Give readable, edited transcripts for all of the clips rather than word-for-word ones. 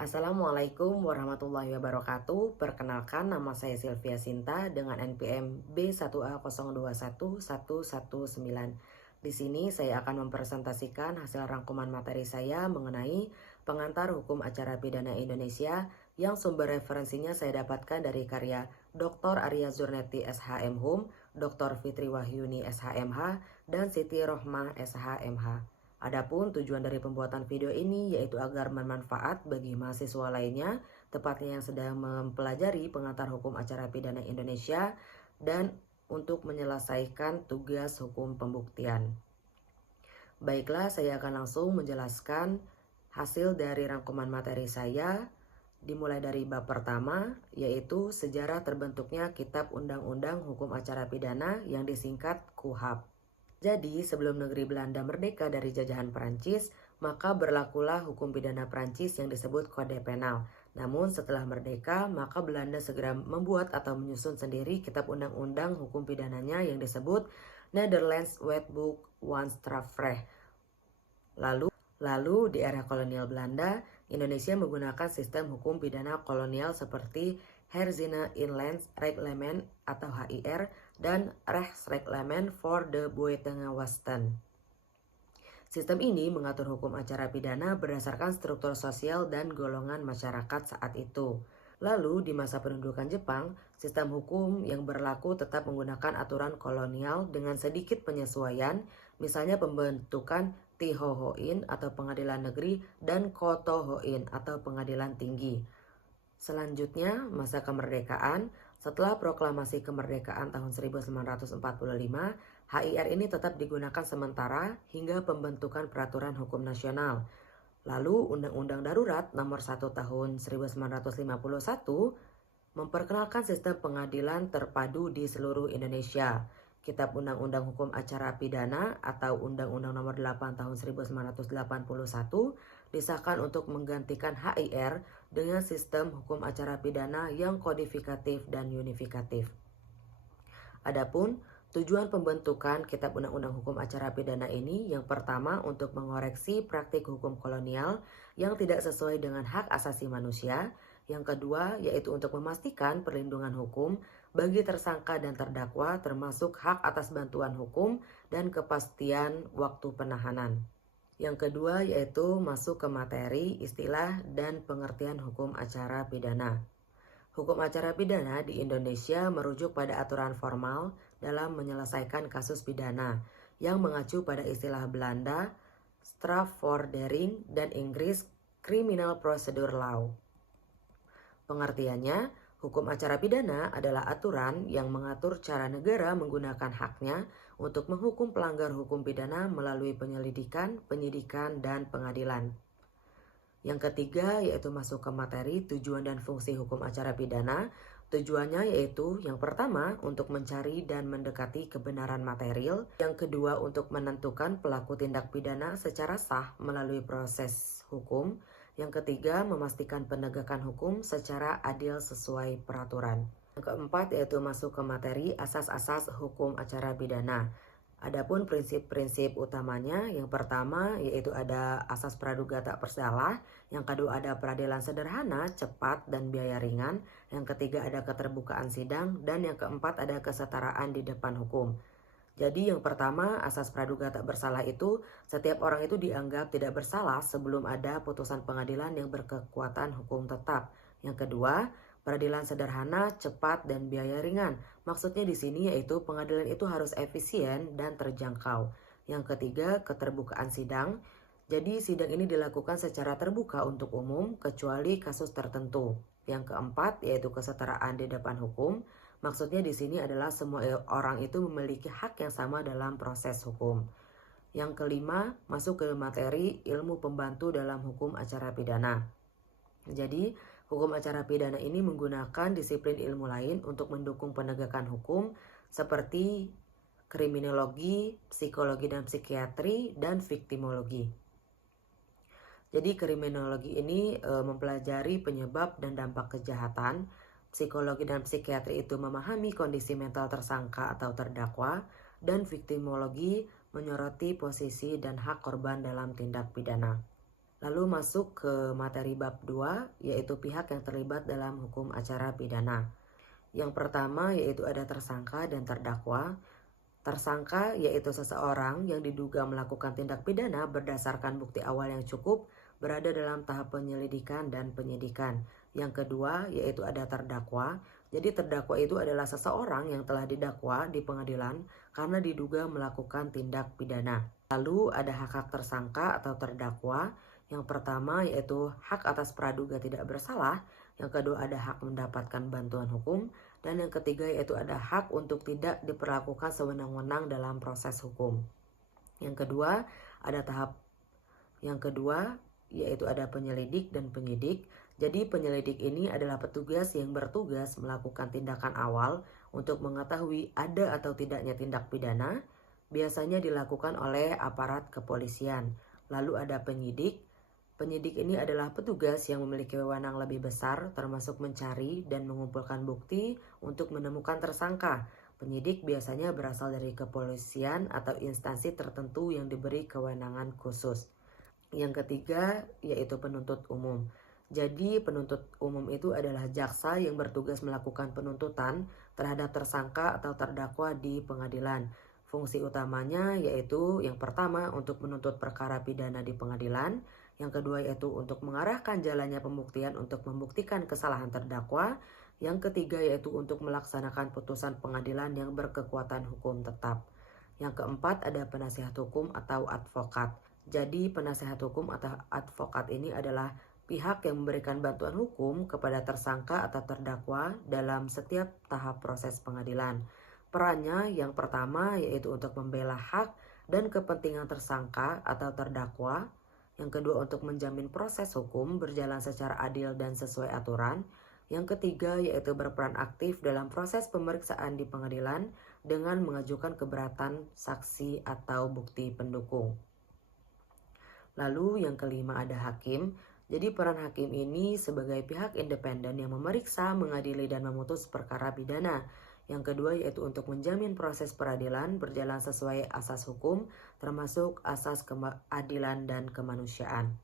Assalamualaikum warahmatullahi wabarakatuh. Perkenalkan, nama saya Sylvia Sinta dengan NPM B1A021119. Di sini saya akan mempresentasikan hasil rangkuman materi saya mengenai pengantar hukum acara pidana Indonesia yang sumber referensinya saya dapatkan dari karya Dr. Arya Zurnetti SHM Hum, Dr. Fitri Wahyuni SHMH, dan Siti Rohmah SHMH. Adapun tujuan dari pembuatan video ini yaitu agar bermanfaat bagi mahasiswa lainnya, tepatnya yang sedang mempelajari pengantar hukum acara pidana Indonesia dan untuk menyelesaikan tugas hukum pembuktian. Baiklah, saya akan langsung menjelaskan hasil dari rangkuman materi saya, dimulai dari bab pertama, yaitu sejarah terbentuknya Kitab Undang-Undang Hukum Acara Pidana yang disingkat KUHAP. Jadi, sebelum negeri Belanda merdeka dari jajahan Perancis, maka berlakulah hukum pidana Perancis yang disebut Kode Penal. Namun setelah merdeka, maka Belanda segera membuat atau menyusun sendiri kitab undang-undang hukum pidananya yang disebut Nederlands Wetboek van Strafrecht. Lalu di era kolonial Belanda, Indonesia menggunakan sistem hukum pidana kolonial seperti Herzene Inlands Reglement atau HIR dan Rechtsreglement voor de Buitengewesten. Sistem ini mengatur hukum acara pidana berdasarkan struktur sosial dan golongan masyarakat saat itu. Lalu di masa pendudukan Jepang, sistem hukum yang berlaku tetap menggunakan aturan kolonial dengan sedikit penyesuaian, misalnya pembentukan Tihohoin atau pengadilan negeri dan Kotohoin atau pengadilan tinggi. Selanjutnya, masa kemerdekaan. Setelah proklamasi kemerdekaan tahun 1945, HIR ini tetap digunakan sementara hingga pembentukan peraturan hukum nasional. Lalu Undang-Undang Darurat Nomor 1 Tahun 1951 memperkenalkan sistem pengadilan terpadu di seluruh Indonesia. Kitab Undang-Undang Hukum Acara Pidana atau Undang-Undang Nomor 8 Tahun 1981 disahkan untuk menggantikan HIR dengan sistem hukum acara pidana yang kodifikatif dan unifikatif. Adapun tujuan pembentukan Kitab Undang-Undang Hukum Acara Pidana ini yang pertama untuk mengoreksi praktik hukum kolonial yang tidak sesuai dengan hak asasi manusia, yang kedua yaitu untuk memastikan perlindungan hukum bagi tersangka dan terdakwa termasuk hak atas bantuan hukum dan kepastian waktu penahanan. Yang kedua yaitu masuk ke materi, istilah, dan pengertian hukum acara pidana. Hukum acara pidana di Indonesia merujuk pada aturan formal dalam menyelesaikan kasus pidana yang mengacu pada istilah Belanda strafvordering dan Inggris Criminal Procedure Law. Pengertiannya, hukum acara pidana adalah aturan yang mengatur cara negara menggunakan haknya untuk menghukum pelanggar hukum pidana melalui penyelidikan, penyidikan, dan pengadilan. Yang ketiga yaitu masuk ke materi tujuan dan fungsi hukum acara pidana. Tujuannya yaitu yang pertama untuk mencari dan mendekati kebenaran material, yang kedua untuk menentukan pelaku tindak pidana secara sah melalui proses hukum, yang ketiga memastikan penegakan hukum secara adil sesuai peraturan. Yang keempat yaitu masuk ke materi asas-asas hukum acara pidana. Adapun prinsip-prinsip utamanya, yang pertama yaitu ada asas praduga tak bersalah, yang kedua ada peradilan sederhana, cepat, dan biaya ringan, yang ketiga ada keterbukaan sidang, dan yang keempat ada kesetaraan di depan hukum. Jadi yang pertama, asas praduga tak bersalah itu setiap orang itu dianggap tidak bersalah sebelum ada putusan pengadilan yang berkekuatan hukum tetap. Yang kedua, peradilan sederhana, cepat, dan biaya ringan. Maksudnya di sini yaitu pengadilan itu harus efisien dan terjangkau. Yang ketiga, keterbukaan sidang. Jadi sidang ini dilakukan secara terbuka untuk umum kecuali kasus tertentu. Yang keempat yaitu kesetaraan di depan hukum. Maksudnya di sini adalah semua orang itu memiliki hak yang sama dalam proses hukum. Yang kelima, masuk ke materi ilmu pembantu dalam hukum acara pidana. Jadi, hukum acara pidana ini menggunakan disiplin ilmu lain untuk mendukung penegakan hukum seperti kriminologi, psikologi dan psikiatri, dan viktimologi. Jadi kriminologi ini mempelajari penyebab dan dampak kejahatan. Psikologi dan psikiatri itu memahami kondisi mental tersangka atau terdakwa, dan viktimologi menyoroti posisi dan hak korban dalam tindak pidana. Lalu masuk ke materi bab 2, yaitu pihak yang terlibat dalam hukum acara pidana. Yang pertama yaitu ada tersangka dan terdakwa. Tersangka yaitu seseorang yang diduga melakukan tindak pidana berdasarkan bukti awal yang cukup, berada dalam tahap penyelidikan dan penyidikan. Yang kedua yaitu ada terdakwa. Jadi terdakwa itu adalah seseorang yang telah didakwa di pengadilan karena diduga melakukan tindak pidana. Lalu ada hak-hak tersangka atau terdakwa. Yang pertama yaitu hak atas praduga tidak bersalah. Yang kedua ada hak mendapatkan bantuan hukum. Dan yang ketiga yaitu ada hak untuk tidak diperlakukan sewenang-wenang dalam proses hukum. Yang kedua yaitu ada penyelidik dan penyidik. Jadi penyelidik ini adalah petugas yang bertugas melakukan tindakan awal untuk mengetahui ada atau tidaknya tindak pidana, biasanya dilakukan oleh aparat kepolisian. Lalu ada penyidik. Penyidik ini adalah petugas yang memiliki wewenang lebih besar, termasuk mencari dan mengumpulkan bukti untuk menemukan tersangka. Penyidik biasanya berasal dari kepolisian atau instansi tertentu yang diberi kewenangan khusus. Yang ketiga yaitu penuntut umum. Jadi penuntut umum itu adalah jaksa yang bertugas melakukan penuntutan terhadap tersangka atau terdakwa di pengadilan. Fungsi utamanya yaitu yang pertama untuk menuntut perkara pidana di pengadilan. Yang kedua yaitu untuk mengarahkan jalannya pembuktian untuk membuktikan kesalahan terdakwa. Yang ketiga yaitu untuk melaksanakan putusan pengadilan yang berkekuatan hukum tetap. Yang keempat ada penasihat hukum atau advokat. Jadi penasihat hukum atau advokat ini adalah pihak yang memberikan bantuan hukum kepada tersangka atau terdakwa dalam setiap tahap proses pengadilan. Perannya yang pertama yaitu untuk membela hak dan kepentingan tersangka atau terdakwa. Yang kedua untuk menjamin proses hukum berjalan secara adil dan sesuai aturan. Yang ketiga yaitu berperan aktif dalam proses pemeriksaan di pengadilan dengan mengajukan keberatan saksi atau bukti pendukung. Lalu yang kelima ada hakim. Jadi peran hakim ini sebagai pihak independen yang memeriksa, mengadili dan memutus perkara pidana. Yang kedua yaitu untuk menjamin proses peradilan berjalan sesuai asas hukum, termasuk asas keadilan dan kemanusiaan.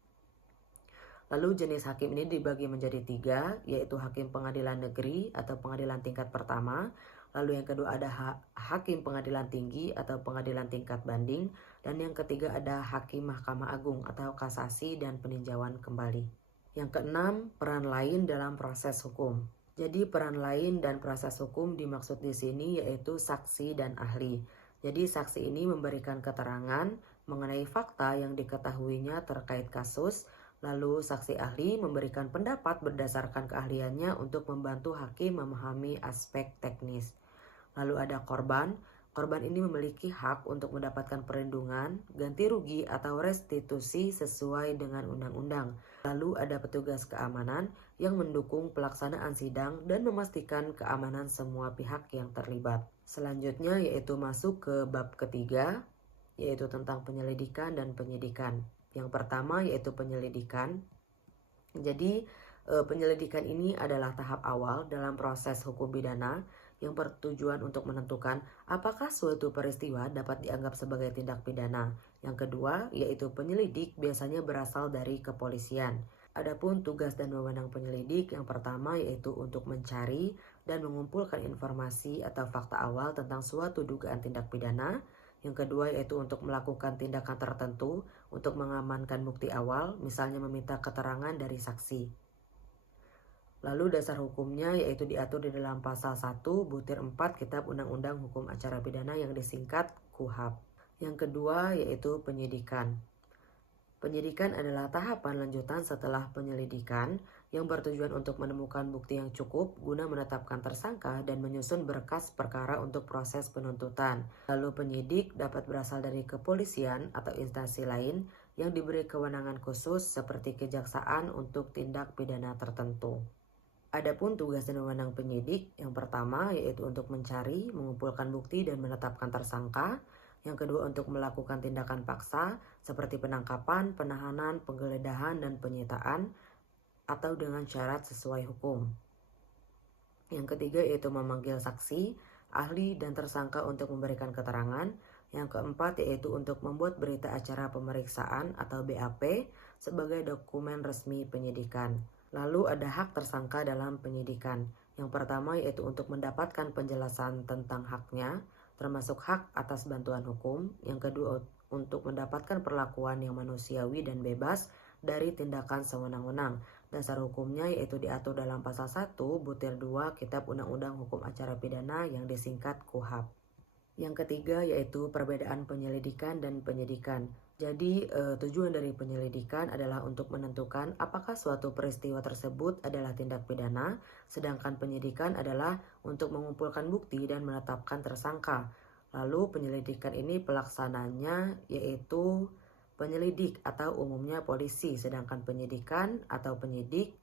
Lalu jenis hakim ini dibagi menjadi 3, yaitu hakim pengadilan negeri atau pengadilan tingkat pertama. Lalu yang kedua ada hakim pengadilan tinggi atau pengadilan tingkat banding. Dan yang ketiga ada hakim Mahkamah Agung atau kasasi dan peninjauan kembali. Yang keenam, peran lain dalam proses hukum. Jadi peran lain dan proses hukum dimaksud di sini yaitu saksi dan ahli. Jadi saksi ini memberikan keterangan mengenai fakta yang diketahuinya terkait kasus. Lalu saksi ahli memberikan pendapat berdasarkan keahliannya untuk membantu hakim memahami aspek teknis. Lalu ada korban. Korban ini memiliki hak untuk mendapatkan perlindungan, ganti rugi atau restitusi sesuai dengan undang-undang. Lalu ada petugas keamanan yang mendukung pelaksanaan sidang dan memastikan keamanan semua pihak yang terlibat. Selanjutnya yaitu masuk ke bab ketiga, yaitu tentang penyelidikan dan penyidikan. Yang pertama yaitu penyelidikan. Jadi penyelidikan ini adalah tahap awal dalam proses hukum pidana yang bertujuan untuk menentukan apakah suatu peristiwa dapat dianggap sebagai tindak pidana. Yang kedua yaitu penyelidik biasanya berasal dari kepolisian. Adapun tugas dan wewenang penyelidik yang pertama yaitu untuk mencari dan mengumpulkan informasi atau fakta awal tentang suatu dugaan tindak pidana. Yang kedua yaitu untuk melakukan tindakan tertentu untuk mengamankan bukti awal, misalnya meminta keterangan dari saksi. Lalu dasar hukumnya yaitu diatur di dalam pasal 1 butir 4 Kitab Undang-Undang Hukum Acara Pidana yang disingkat KUHP. Yang kedua yaitu penyidikan. Penyidikan adalah tahapan lanjutan setelah penyelidikan yang bertujuan untuk menemukan bukti yang cukup guna menetapkan tersangka dan menyusun berkas perkara untuk proses penuntutan. Lalu penyidik dapat berasal dari kepolisian atau instansi lain yang diberi kewenangan khusus seperti kejaksaan untuk tindak pidana tertentu. Adapun tugas dan wewenang penyidik yang pertama yaitu untuk mencari, mengumpulkan bukti dan menetapkan tersangka. Yang kedua untuk melakukan tindakan paksa seperti penangkapan, penahanan, penggeledahan, dan penyitaan atau dengan syarat sesuai hukum. Yang ketiga yaitu memanggil saksi, ahli, dan tersangka untuk memberikan keterangan. Yang keempat yaitu untuk membuat berita acara pemeriksaan atau BAP. sebagai dokumen resmi penyidikan. Lalu ada hak tersangka dalam penyidikan. Yang pertama yaitu untuk mendapatkan penjelasan tentang haknya, termasuk hak atas bantuan hukum. Yang kedua untuk mendapatkan perlakuan yang manusiawi dan bebas dari tindakan sewenang-wenang. Dasar hukumnya yaitu diatur dalam pasal 1 butir 2 Kitab Undang-Undang Hukum Acara Pidana yang disingkat KUHP. Yang ketiga yaitu perbedaan penyelidikan dan penyidikan. Jadi tujuan dari penyelidikan adalah untuk menentukan apakah suatu peristiwa tersebut adalah tindak pidana, sedangkan penyidikan adalah untuk mengumpulkan bukti dan menetapkan tersangka. Lalu penyelidikan ini pelaksananya yaitu penyelidik atau umumnya polisi, sedangkan penyidikan atau penyidik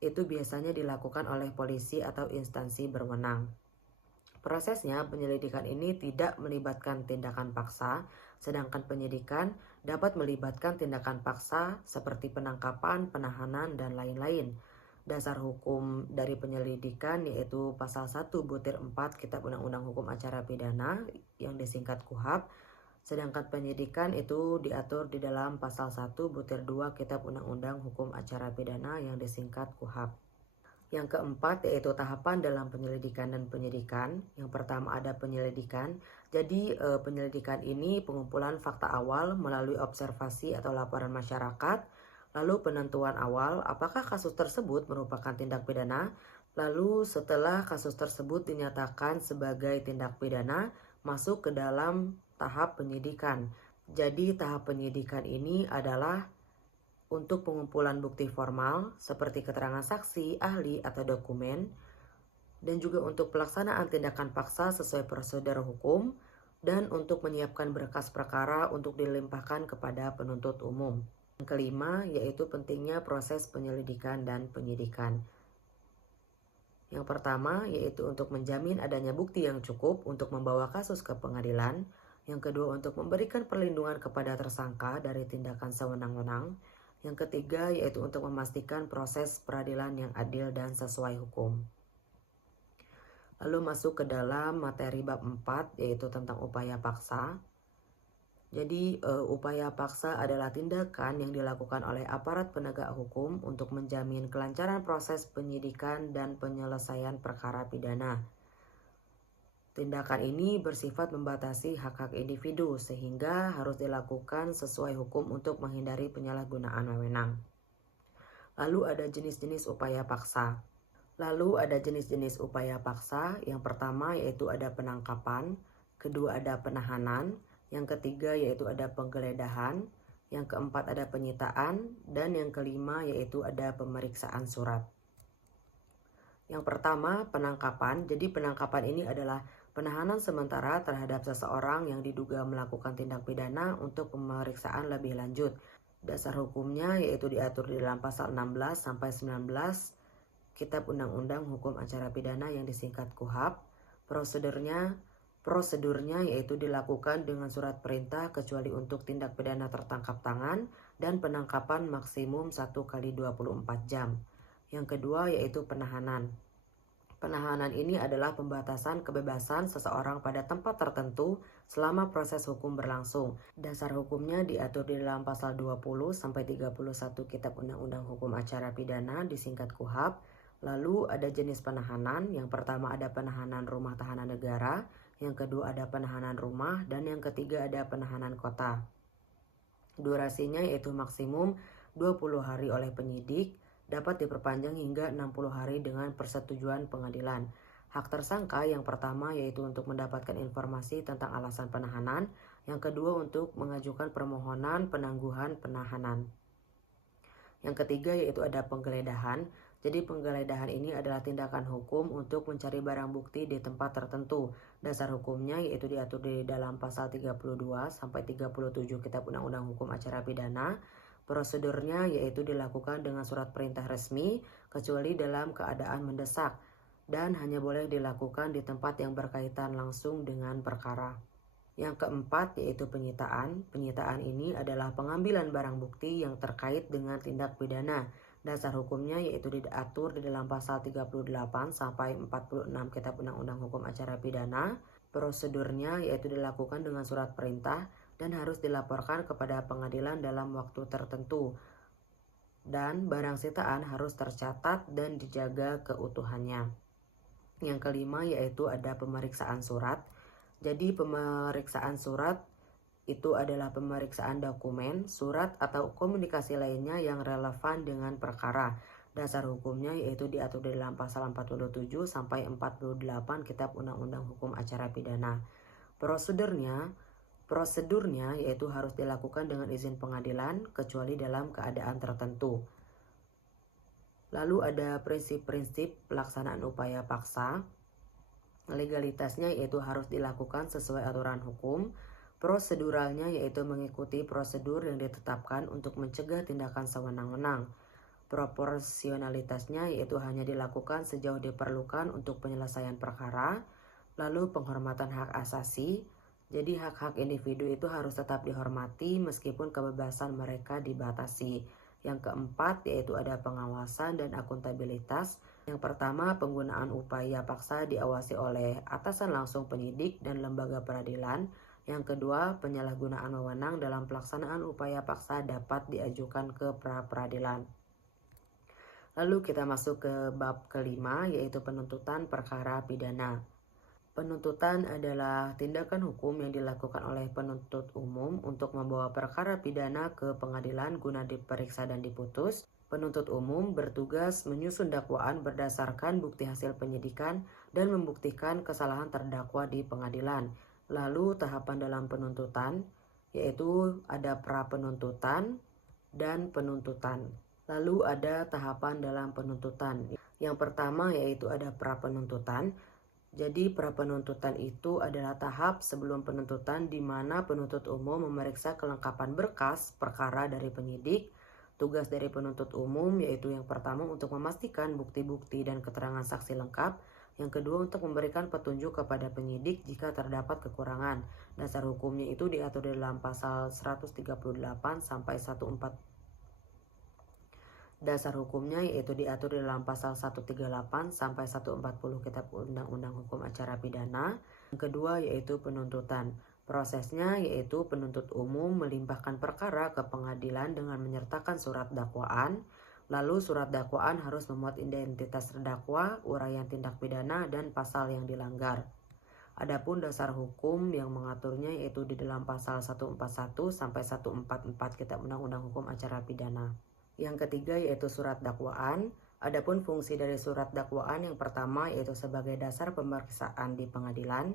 itu biasanya dilakukan oleh polisi atau instansi berwenang. Prosesnya, penyelidikan ini tidak melibatkan tindakan paksa, sedangkan penyidikan dapat melibatkan tindakan paksa seperti penangkapan, penahanan, dan lain-lain. Dasar hukum dari penyelidikan yaitu pasal 1 butir 4 Kitab Undang-Undang Hukum Acara Pidana yang disingkat KUHP, sedangkan penyidikan itu diatur di dalam pasal 1 butir 2 Kitab Undang-Undang Hukum Acara Pidana yang disingkat KUHP. Yang keempat yaitu tahapan dalam penyelidikan dan penyidikan. Yang pertama ada penyelidikan. Jadi penyelidikan ini pengumpulan fakta awal melalui observasi atau laporan masyarakat. Lalu penentuan awal apakah kasus tersebut merupakan tindak pidana. Lalu setelah kasus tersebut dinyatakan sebagai tindak pidana, masuk ke dalam tahap penyidikan. Jadi tahap penyidikan ini adalah untuk pengumpulan bukti formal seperti keterangan saksi, ahli, atau dokumen, dan juga untuk pelaksanaan tindakan paksa sesuai prosedur hukum, dan untuk menyiapkan berkas perkara untuk dilimpahkan kepada penuntut umum. Yang kelima yaitu pentingnya proses penyelidikan dan penyidikan. Yang pertama yaitu untuk menjamin adanya bukti yang cukup untuk membawa kasus ke pengadilan. Yang kedua untuk memberikan perlindungan kepada tersangka dari tindakan sewenang-wenang. Yang ketiga yaitu untuk memastikan proses peradilan yang adil dan sesuai hukum. Lalu masuk ke dalam materi bab 4 yaitu tentang upaya paksa. Jadi upaya paksa adalah tindakan yang dilakukan oleh aparat penegak hukum untuk menjamin kelancaran proses penyidikan dan penyelesaian perkara pidana. Tindakan ini bersifat membatasi hak-hak individu sehingga harus dilakukan sesuai hukum untuk menghindari penyalahgunaan wewenang. Lalu ada jenis-jenis upaya paksa. Yang pertama yaitu ada penangkapan, kedua ada penahanan, yang ketiga yaitu ada penggeledahan, yang keempat ada penyitaan, dan yang kelima yaitu ada pemeriksaan surat. Yang pertama penangkapan. Jadi penangkapan ini adalah penahanan sementara terhadap seseorang yang diduga melakukan tindak pidana untuk pemeriksaan lebih lanjut. Dasar hukumnya yaitu diatur di dalam pasal 16 sampai 19 Kitab Undang-Undang Hukum Acara Pidana yang disingkat KUHP. Prosedurnya yaitu dilakukan dengan surat perintah kecuali untuk tindak pidana tertangkap tangan dan penangkapan maksimum 1 kali 24 jam. Yang kedua yaitu penahanan. Penahanan ini adalah pembatasan kebebasan seseorang pada tempat tertentu selama proses hukum berlangsung. Dasar hukumnya diatur di dalam pasal 20 sampai 31 Kitab Undang-Undang Hukum Acara Pidana disingkat KUHP. Lalu ada jenis penahanan. Yang pertama ada penahanan rumah tahanan negara, yang kedua ada penahanan rumah, dan yang ketiga ada penahanan kota. Durasinya yaitu maksimum 20 hari oleh penyidik, dapat diperpanjang hingga 60 hari dengan persetujuan pengadilan. Hak tersangka yang pertama yaitu untuk mendapatkan informasi tentang alasan penahanan, yang kedua untuk mengajukan permohonan penangguhan penahanan. Yang ketiga yaitu ada penggeledahan. Jadi penggeledahan ini adalah tindakan hukum untuk mencari barang bukti di tempat tertentu. Dasar hukumnya yaitu diatur di dalam pasal 32 sampai 37 Kitab Undang-Undang Hukum Acara Pidana. Prosedurnya yaitu dilakukan dengan surat perintah resmi kecuali dalam keadaan mendesak dan hanya boleh dilakukan di tempat yang berkaitan langsung dengan perkara. Yang keempat yaitu penyitaan. Penyitaan ini adalah pengambilan barang bukti yang terkait dengan tindak pidana. Dasar hukumnya yaitu diatur di dalam pasal 38 sampai 46 Kitab Undang-Undang Hukum Acara Pidana. Prosedurnya yaitu dilakukan dengan surat perintah dan harus dilaporkan kepada pengadilan dalam waktu tertentu. Dan barang sitaan harus tercatat dan dijaga keutuhannya. Yang kelima yaitu ada pemeriksaan surat. Jadi pemeriksaan surat itu adalah pemeriksaan dokumen, surat atau komunikasi lainnya yang relevan dengan perkara. Dasar hukumnya yaitu diatur di dalam pasal 47 sampai 48 Kitab Undang-Undang Hukum Acara Pidana. Prosedurnya yaitu harus dilakukan dengan izin pengadilan kecuali dalam keadaan tertentu. Lalu ada prinsip-prinsip pelaksanaan upaya paksa. Legalitasnya yaitu harus dilakukan sesuai aturan hukum. Proseduralnya yaitu mengikuti prosedur yang ditetapkan untuk mencegah tindakan sewenang-wenang. Proporsionalitasnya yaitu hanya dilakukan sejauh diperlukan untuk penyelesaian perkara. Lalu penghormatan hak asasi. Jadi hak-hak individu itu harus tetap dihormati meskipun kebebasan mereka dibatasi. Yang keempat yaitu ada pengawasan dan akuntabilitas. Yang pertama, penggunaan upaya paksa diawasi oleh atasan langsung penyidik dan lembaga peradilan. Yang kedua, penyalahgunaan wewenang dalam pelaksanaan upaya paksa dapat diajukan ke pra-peradilan. Lalu kita masuk ke bab kelima yaitu penuntutan perkara pidana. Penuntutan adalah tindakan hukum yang dilakukan oleh penuntut umum untuk membawa perkara pidana ke pengadilan guna diperiksa dan diputus. Penuntut umum bertugas menyusun dakwaan berdasarkan bukti hasil penyidikan dan membuktikan kesalahan terdakwa di pengadilan. Lalu tahapan dalam penuntutan yaitu ada pra-penuntutan dan penuntutan. Lalu ada tahapan dalam penuntutan. Yang pertama yaitu ada pra-penuntutan. Jadi pra-penuntutan itu adalah tahap sebelum penuntutan di mana penuntut umum memeriksa kelengkapan berkas perkara dari penyidik. Tugas dari penuntut umum yaitu yang pertama untuk memastikan bukti-bukti dan keterangan saksi lengkap. Yang kedua untuk memberikan petunjuk kepada penyidik jika terdapat kekurangan. Dasar hukumnya itu diatur dalam pasal 138 sampai 14. Dasar hukumnya yaitu diatur dalam pasal 138 sampai 140 Kitab Undang-Undang Hukum Acara Pidana. Yang kedua yaitu penuntutan. Prosesnya yaitu penuntut umum melimpahkan perkara ke pengadilan dengan menyertakan surat dakwaan. Lalu surat dakwaan harus memuat identitas terdakwa, uraian tindak pidana, dan pasal yang dilanggar. Adapun dasar hukum yang mengaturnya yaitu di dalam pasal 141 sampai 144 Kitab Undang-Undang Hukum Acara Pidana. Yang ketiga yaitu surat dakwaan. Adapun fungsi dari surat dakwaan yang pertama yaitu sebagai dasar pemeriksaan di pengadilan.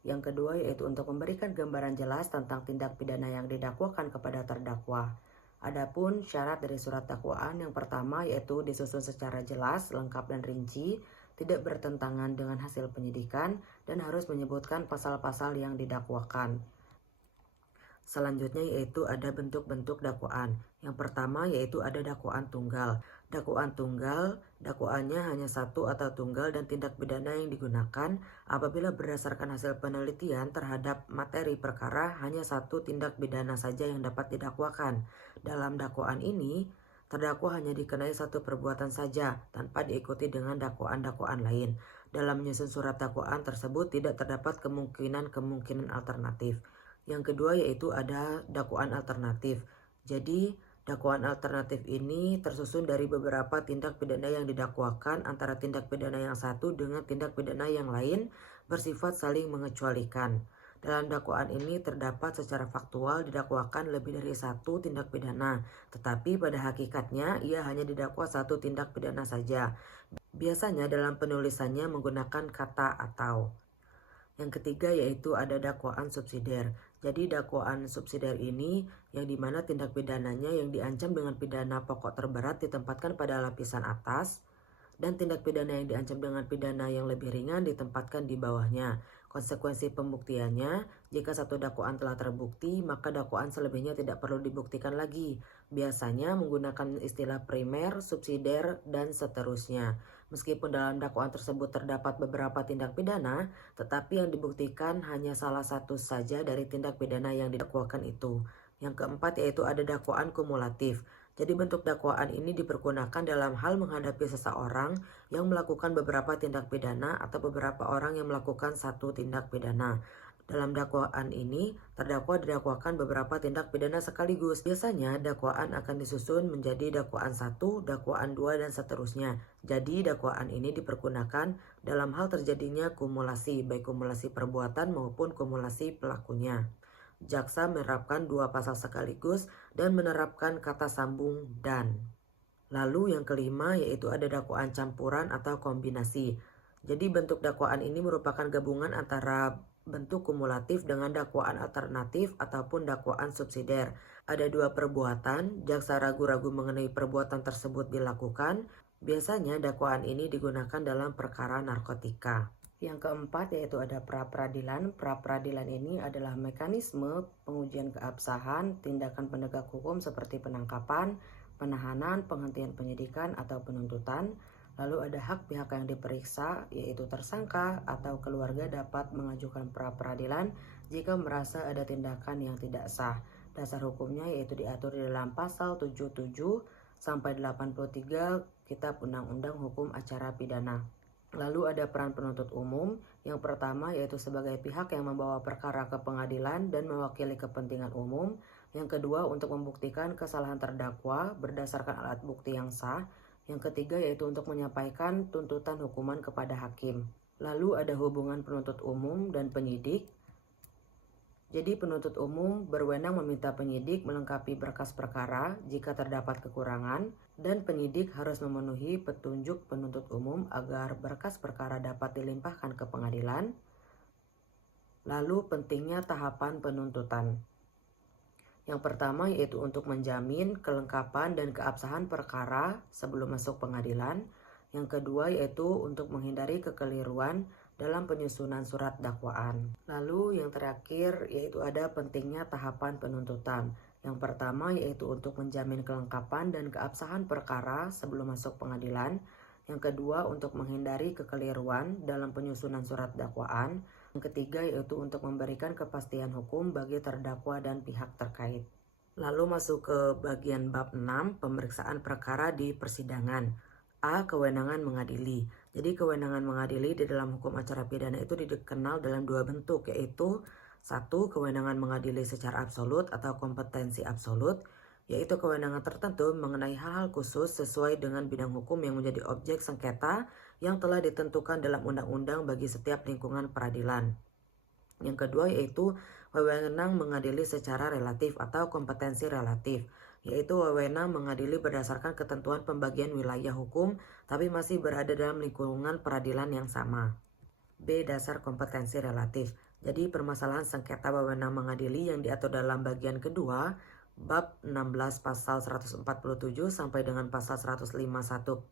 Yang kedua yaitu untuk memberikan gambaran jelas tentang tindak pidana yang didakwakan kepada terdakwa. Adapun syarat dari surat dakwaan yang pertama yaitu disusun secara jelas, lengkap dan rinci, tidak bertentangan dengan hasil penyidikan dan harus menyebutkan pasal-pasal yang didakwakan. Selanjutnya yaitu ada bentuk-bentuk dakwaan. Yang pertama yaitu ada dakwaan tunggal. Dakwaan tunggal, dakwaannya hanya satu atau tunggal dan tindak pidana yang digunakan apabila berdasarkan hasil penelitian terhadap materi perkara hanya satu tindak pidana saja yang dapat didakwakan. Dalam dakwaan ini, terdakwa hanya dikenai satu perbuatan saja tanpa diikuti dengan dakwaan-dakwaan lain. Dalam menyusun surat dakwaan tersebut tidak terdapat kemungkinan-kemungkinan alternatif. Yang kedua yaitu ada dakwaan alternatif. Jadi dakwaan alternatif ini tersusun dari beberapa tindak pidana yang didakwakan antara tindak pidana yang satu dengan tindak pidana yang lain bersifat saling mengecualikan. Dalam dakwaan ini terdapat secara faktual didakwakan lebih dari satu tindak pidana, tetapi pada hakikatnya ia hanya didakwa satu tindak pidana saja. Biasanya dalam penulisannya menggunakan kata atau. Yang ketiga yaitu ada dakwaan subsidiar. Jadi dakwaan subsidiar ini yang dimana tindak pidananya yang diancam dengan pidana pokok terberat ditempatkan pada lapisan atas dan tindak pidana yang diancam dengan pidana yang lebih ringan ditempatkan di bawahnya. Konsekuensi pembuktiannya, jika satu dakwaan telah terbukti, maka dakwaan selebihnya tidak perlu dibuktikan lagi. Biasanya menggunakan istilah primer, subsidiar, dan seterusnya. Meskipun dalam dakwaan tersebut terdapat beberapa tindak pidana, tetapi yang dibuktikan hanya salah satu saja dari tindak pidana yang didakwakan itu. Yang keempat yaitu ada dakwaan kumulatif. Jadi bentuk dakwaan ini dipergunakan dalam hal menghadapi seseorang yang melakukan beberapa tindak pidana atau beberapa orang yang melakukan satu tindak pidana. Dalam dakwaan ini, terdakwa didakwakan beberapa tindak pidana sekaligus. Biasanya, dakwaan akan disusun menjadi dakwaan 1, dakwaan 2, dan seterusnya. Jadi, dakwaan ini dipergunakan dalam hal terjadinya kumulasi, baik kumulasi perbuatan maupun kumulasi pelakunya. Jaksa menerapkan 2 pasal sekaligus dan menerapkan kata sambung dan. Lalu yang kelima yaitu ada dakwaan campuran atau kombinasi. Jadi bentuk dakwaan ini merupakan gabungan antara bentuk kumulatif dengan dakwaan alternatif ataupun dakwaan subsidiar. Ada 2 perbuatan, jaksa ragu-ragu mengenai perbuatan tersebut dilakukan. Biasanya dakwaan ini digunakan dalam perkara narkotika. Yang keempat yaitu ada pra-peradilan. Pra-peradilan ini adalah mekanisme pengujian keabsahan tindakan penegak hukum seperti penangkapan, penahanan, penghentian penyidikan, atau penuntutan. Lalu ada hak pihak yang diperiksa, yaitu tersangka atau keluarga dapat mengajukan pra-peradilan jika merasa ada tindakan yang tidak sah. Dasar hukumnya yaitu diatur di dalam pasal 77 sampai 83 Kitab Undang-Undang Hukum Acara Pidana. Lalu ada peran penuntut umum. Yang pertama yaitu sebagai pihak yang membawa perkara ke pengadilan dan mewakili kepentingan umum. Yang kedua untuk membuktikan kesalahan terdakwa berdasarkan alat bukti yang sah. Yang ketiga yaitu untuk menyampaikan tuntutan hukuman kepada hakim. Lalu ada hubungan penuntut umum dan penyidik. Jadi penuntut umum berwenang meminta penyidik melengkapi berkas perkara jika terdapat kekurangan dan penyidik harus memenuhi petunjuk penuntut umum agar berkas perkara dapat dilimpahkan ke pengadilan. Lalu pentingnya tahapan penuntutan. Yang pertama yaitu untuk menjamin kelengkapan dan keabsahan perkara sebelum masuk pengadilan. Yang kedua yaitu untuk menghindari kekeliruan dalam penyusunan surat dakwaan. Lalu yang terakhir yaitu ada pentingnya tahapan penuntutan. Yang pertama yaitu untuk menjamin kelengkapan dan keabsahan perkara sebelum masuk pengadilan. Yang kedua untuk menghindari kekeliruan dalam penyusunan surat dakwaan. Yang ketiga yaitu untuk memberikan kepastian hukum bagi terdakwa dan pihak terkait. Lalu masuk ke bagian bab 6, pemeriksaan perkara di persidangan. A. Kewenangan mengadili. Jadi kewenangan mengadili di dalam hukum acara pidana itu dikenal dalam 2 bentuk, yaitu 1. Kewenangan mengadili secara absolut atau kompetensi absolut, yaitu kewenangan tertentu mengenai hal-hal khusus sesuai dengan bidang hukum yang menjadi objek sengketa yang telah ditentukan dalam undang-undang bagi setiap lingkungan peradilan. Yang kedua yaitu wewenang mengadili secara relatif atau kompetensi relatif, yaitu wewenang mengadili berdasarkan ketentuan pembagian wilayah hukum tapi masih berada dalam lingkungan peradilan yang sama. B. Dasar kompetensi relatif. Jadi permasalahan sengketa wewenang mengadili yang diatur dalam bagian kedua bab 16 pasal 147 sampai dengan pasal 151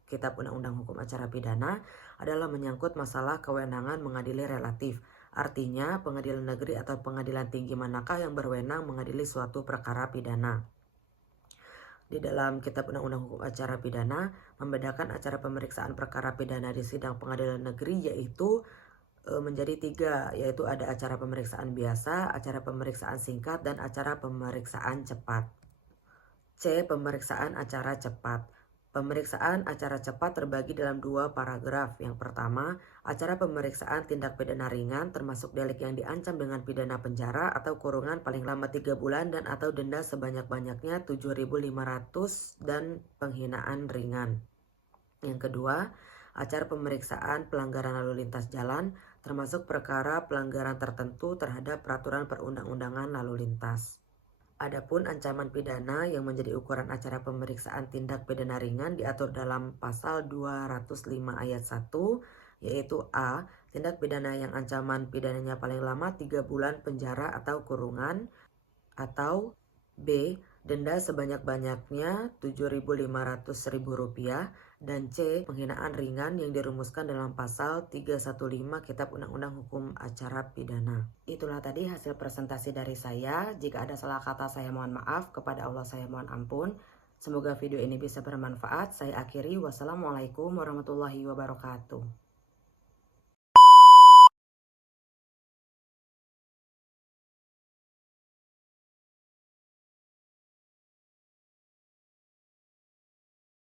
Kitab Undang-Undang Hukum Acara Pidana adalah menyangkut masalah kewenangan mengadili relatif. Artinya pengadilan negeri atau pengadilan tinggi manakah yang berwenang mengadili suatu perkara pidana. Di dalam Kitab Undang-Undang Hukum Acara Pidana membedakan acara pemeriksaan perkara pidana di sidang pengadilan negeri yaitu menjadi 3, yaitu ada acara pemeriksaan biasa, acara pemeriksaan singkat, dan acara pemeriksaan cepat. C. Pemeriksaan acara cepat. Pemeriksaan acara cepat terbagi dalam 2 paragraf. Yang pertama, acara pemeriksaan tindak pidana ringan termasuk delik yang diancam dengan pidana penjara atau kurungan paling lama 3 bulan dan atau denda sebanyak-banyaknya 7.500 dan penghinaan ringan. Yang kedua, acara pemeriksaan pelanggaran lalu lintas jalan termasuk perkara pelanggaran tertentu terhadap peraturan perundang-undangan lalu lintas. Adapun ancaman pidana yang menjadi ukuran acara pemeriksaan tindak pidana ringan diatur dalam pasal 205 ayat 1 yaitu A. Tindak pidana yang ancaman pidananya paling lama 3 bulan penjara atau kurungan, atau B. Denda sebanyak-banyaknya Rp7.500.000, dan C. Penghinaan ringan yang dirumuskan dalam pasal 315 Kitab Undang-Undang Hukum Acara Pidana. Itulah tadi hasil presentasi dari saya. Jika ada salah kata saya mohon maaf, kepada Allah saya mohon ampun. Semoga video ini bisa bermanfaat. Saya akhiri. Wassalamualaikum warahmatullahi wabarakatuh.